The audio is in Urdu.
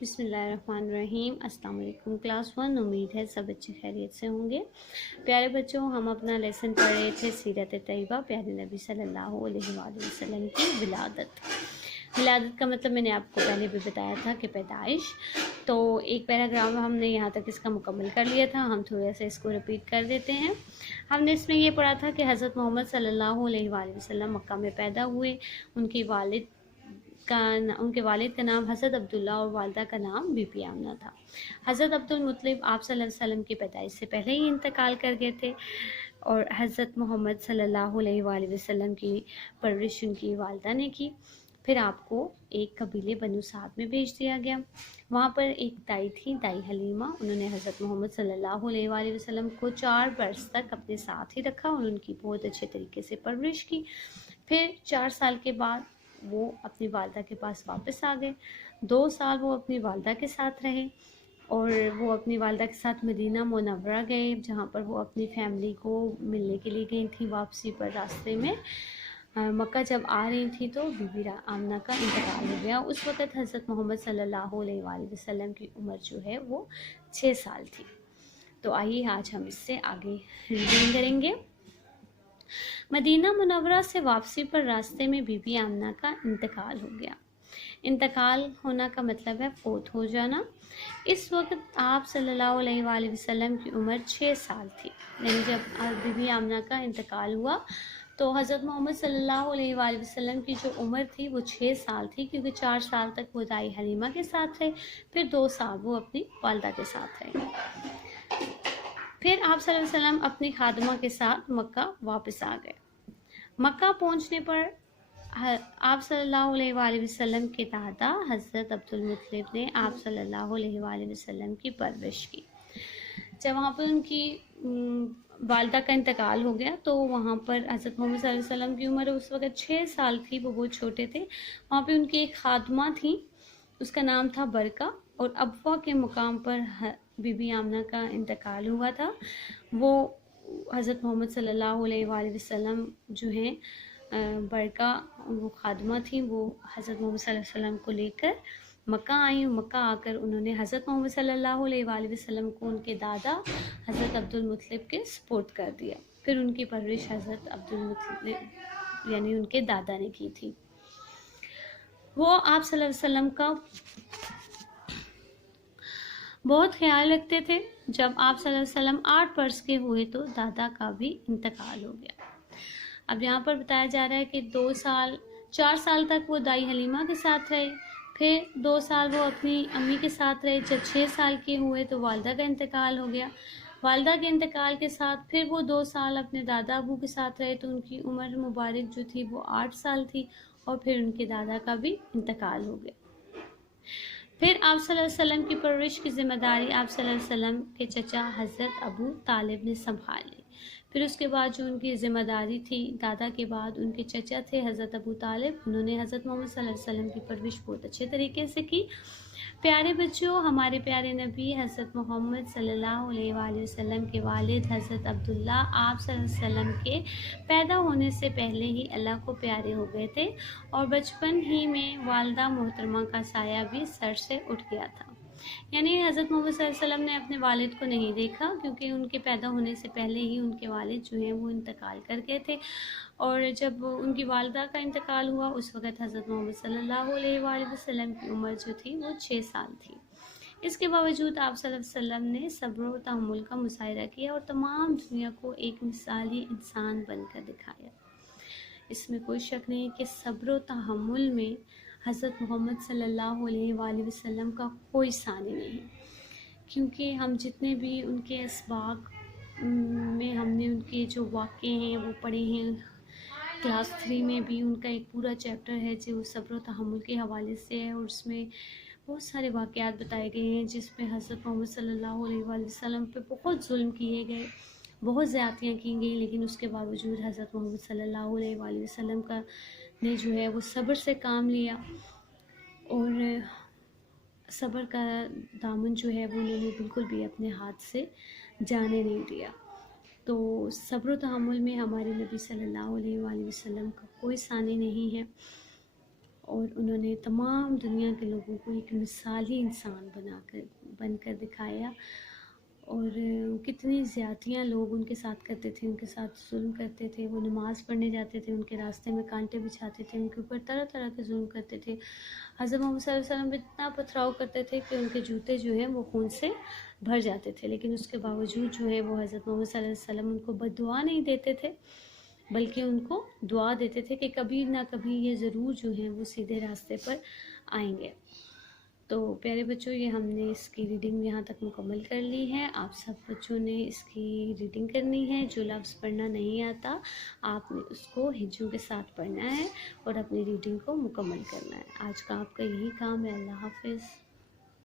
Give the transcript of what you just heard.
بسم اللہ الرحمن الرحیم۔ السلام علیکم کلاس 1، امید ہے سب بچے خیریت سے ہوں گے۔ پیارے بچوں، ہم اپنا لیسن پڑھ رہے تھے سیرت طیبہ، پیارے نبی صلی اللہ علیہ وآلہ وسلم کی ولادت۔ ولادت کا مطلب میں نے آپ کو پہلے بھی بتایا تھا کہ پیدائش۔ تو ایک پیراگراف ہم نے یہاں تک اس کا مکمل کر لیا تھا، ہم تھوڑا سا اس کو رپیٹ کر دیتے ہیں۔ ہم نے اس میں یہ پڑھا تھا کہ حضرت محمد صلی اللہ علیہ وآلہ وسلم مکہ میں پیدا ہوئے۔ ان کے والد کا نام حضرت عبداللہ اور والدہ کا نام بی بی آمنہ تھا۔ حضرت عبدالمطلب آپ صلی اللہ علیہ وسلم کی پیدائش سے پہلے ہی انتقال کر گئے تھے، اور حضرت محمد صلی اللہ علیہ وآلہ وسلم کی پرورش ان کی والدہ نے کی۔ پھر آپ کو ایک قبیلے بنو سعد میں بھیج دیا گیا۔ وہاں پر ایک دائی تھی، دائی حلیمہ۔ انہوں نے حضرت محمد صلی اللہ علیہ وآلہ وسلم کو 4 برس تک اپنے ساتھ ہی رکھا اور ان کی بہت اچھے طریقے سے پرورش کی۔ پھر 4 سال کے بعد وہ اپنی والدہ کے پاس واپس آ گئے۔ 2 سال وہ اپنی والدہ کے ساتھ رہے، اور وہ اپنی والدہ کے ساتھ مدینہ منورہ گئے، جہاں پر وہ اپنی فیملی کو ملنے کے لیے گئی تھیں۔ واپسی پر راستے میں مکہ جب آ رہی تھی تو بی بی آمنہ کا انتقال ہو گیا۔ اس وقت حضرت محمد صلی اللہ علیہ وآلہ وسلم کی عمر جو ہے وہ 6 سال تھی۔ تو آئیے آج ہم اس سے آگے ریڈنگ کریں گے۔ مدینہ منورہ سے واپسی پر راستے میں بی بی آمنہ کا انتقال ہو گیا۔ انتقال ہونا کا مطلب ہے فوت ہو جانا۔ اس وقت آپ صلی اللہ علیہ وآلہ وسلم کی عمر 6 سال تھی، یعنی جب بی بی آمنہ کا انتقال ہوا تو حضرت محمد صلی اللہ علیہ وآلہ وسلم کی جو عمر تھی وہ 6 سال تھی، کیونکہ 4 سال تک وہ دائی حلیمہ کے ساتھ رہے، پھر 2 سال وہ اپنی والدہ کے ساتھ رہے۔ پھر آپ صلی اللہ علیہ وسلم اپنی خادمہ کے ساتھ مکہ واپس آ گئے۔ مکہ پہنچنے پر آپ صلی اللہ علیہ وآلہ وسلم کے دادا حضرت عبدالمطلب نے آپ صلی اللہ علیہ وآلہ وسلم کی پرورش کی۔ جب وہاں پر ان کی والدہ کا انتقال ہو گیا تو وہاں پر حضرت محمد صلی اللہ علیہ وسلم کی عمر اس وقت 6 سال تھی، وہ بہت چھوٹے تھے۔ وہاں پہ ان کی ایک خادمہ تھی، اس کا نام تھا برکہ، اور ابوا کے مقام پر بی بی آمنہ کا انتقال ہوا تھا۔ وہ حضرت محمد صلی اللہ علیہ وآلہ وسلم جو ہیں برکہ وہ خادمہ تھیں، وہ حضرت محمد صلی اللہ علیہ وسلم کو لے کر مکہ آئیں۔ مکہ آ کر انہوں نے حضرت محمد صلی اللہ علیہ وآلہ وسلم کو ان کے دادا حضرت عبدالمطلب کے سپرد کر دیا۔ پھر ان کی پرورش حضرت عبدالمطلب یعنی ان کے دادا نے کی تھی۔ وہ آپ صلی اللہ علیہ وسلم کا بہت خیال رکھتے تھے۔ جب آپ صلی اللہ علیہ وسلم 8 برس کے ہوئے تو دادا کا بھی انتقال ہو گیا۔ اب یہاں پر بتایا جا رہا ہے کہ 4 سال تک وہ دائی حلیمہ کے ساتھ رہے، پھر 2 سال وہ اپنی امی کے ساتھ رہے۔ جب 6 سال کے ہوئے تو والدہ کا انتقال ہو گیا۔ والدہ کے انتقال کے ساتھ پھر وہ 2 سال اپنے دادا ابو کے ساتھ رہے، تو ان کی عمر مبارک جو تھی وہ 8 سال تھی، اور پھر ان کے دادا کا بھی انتقال ہو گیا۔ پھر آپ صلی اللہ علیہ وسلم کی پرورش کی ذمہ داری آپ صلی اللہ علیہ وسلم کے چچا حضرت ابو طالب نے سنبھال لی۔ پھر اس کے بعد جو ان کی ذمہ داری تھی، دادا کے بعد ان کے چچا تھے حضرت ابو طالب، انہوں نے حضرت محمد صلی اللہ علیہ وسلم کی پرورش بہت اچھے طریقے سے کی۔ پیارے بچوں، ہمارے پیارے نبی حضرت محمد صلی اللہ علیہ وآلہ وسلم کے والد حضرت عبداللہ آپ صلی اللہ علیہ وسلم کے پیدا ہونے سے پہلے ہی اللہ کو پیارے ہو گئے تھے، اور بچپن ہی میں والدہ محترمہ کا سایہ بھی سر سے اٹھ گیا تھا۔ یعنی حضرت محمد صلی اللہ علیہ وسلم نے اپنے والد کو نہیں دیکھا، کیونکہ ان کے پیدا ہونے سے پہلے ہی ان کے والد جو ہیں وہ انتقال کر گئے تھے، اور جب ان کی والدہ کا انتقال ہوا اس وقت حضرت محمد صلی اللہ علیہ وآلہ وسلم کی عمر جو تھی وہ 6 سال تھی۔ اس کے باوجود آپ صلی اللہ علیہ وسلم نے صبر و تحمل کا مظاہرہ کیا اور تمام دنیا کو ایک مثالی انسان بن کر دکھایا۔ اس میں کوئی شک نہیں کہ صبر و تحمل میں حضرت محمد صلی اللہ علیہ وآلہ وسلم کا کوئی ثانی نہیں، کیونکہ ہم جتنے بھی ان کے اسباق میں ہم نے ان کے جو واقعے ہیں وہ پڑھے ہیں۔ کلاس 3 میں بھی ان کا ایک پورا چیپٹر ہے جو صبر و تحمل کے حوالے سے ہے، اور اس میں بہت سارے واقعات بتائے گئے ہیں جس پہ حضرت محمد صلی اللہ علیہ وآلہ وسلم پہ بہت ظلم کیے گئے، بہت زیادتیاں کی گئیں، لیکن اس کے باوجود حضرت محمد صلی اللہ علیہ وآلہ وسلم کا نے جو ہے وہ صبر سے کام لیا، اور صبر کا دامن جو ہے وہ انہوں نے بالکل بھی اپنے ہاتھ سے جانے نہیں دیا۔ تو صبر و تحمل میں ہمارے نبی صلی اللہ علیہ وآلہ وسلم کا کوئی ثانی نہیں ہے، اور انہوں نے تمام دنیا کے لوگوں کو ایک مثالی انسان بن کر دکھایا، اور کتنی زیادتیاں لوگ ان کے ساتھ کرتے تھے، ان کے ساتھ ظلم کرتے تھے، وہ نماز پڑھنے جاتے تھے ان کے راستے میں کانٹے بچھاتے تھے، ان کے اوپر طرح طرح کے ظلم کرتے تھے، حضرت محمد صلی اللہ علیہ وسلم اتنا پتھراؤ کرتے تھے کہ ان کے جوتے جو ہیں وہ خون سے بھر جاتے تھے، لیکن اس کے باوجود جو ہے وہ حضرت محمد صلی اللہ علیہ وسلم ان کو بد دعا نہیں دیتے تھے، بلکہ ان کو دعا دیتے تھے کہ کبھی نہ کبھی یہ ضرور جو ہیں وہ سیدھے راستے پر آئیں گے۔ تو پیارے بچوں، یہ ہم نے اس کی ریڈنگ یہاں تک مکمل کر لی ہے۔ آپ سب بچوں نے اس کی ریڈنگ کرنی ہے۔ جو لفظ پڑھنا نہیں آتا آپ نے اس کو ہجوں کے ساتھ پڑھنا ہے اور اپنی ریڈنگ کو مکمل کرنا ہے۔ آج کا آپ کا یہی کام ہے۔ اللہ حافظ۔